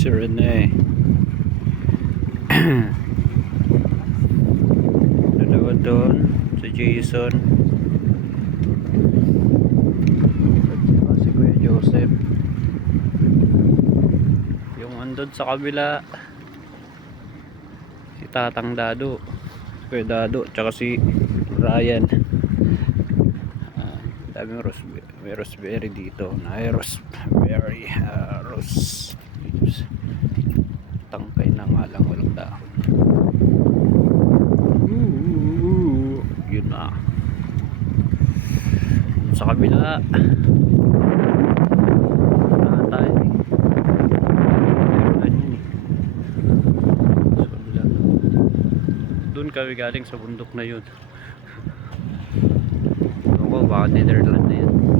si Rene. Dalawa doon, si Jason at si Kuya Joseph. Yung andun sa kabila, si Tatang Dado, Kuya Dado, tsaka si Ryan. Daming may rosemary dito. Rosemary, rose leaves. Tangkay na nga lang, walang dahon. Yun na. Sa kabila tayo. Doon kami galing sa bundok na yun. Ako, baka Netherland na yun.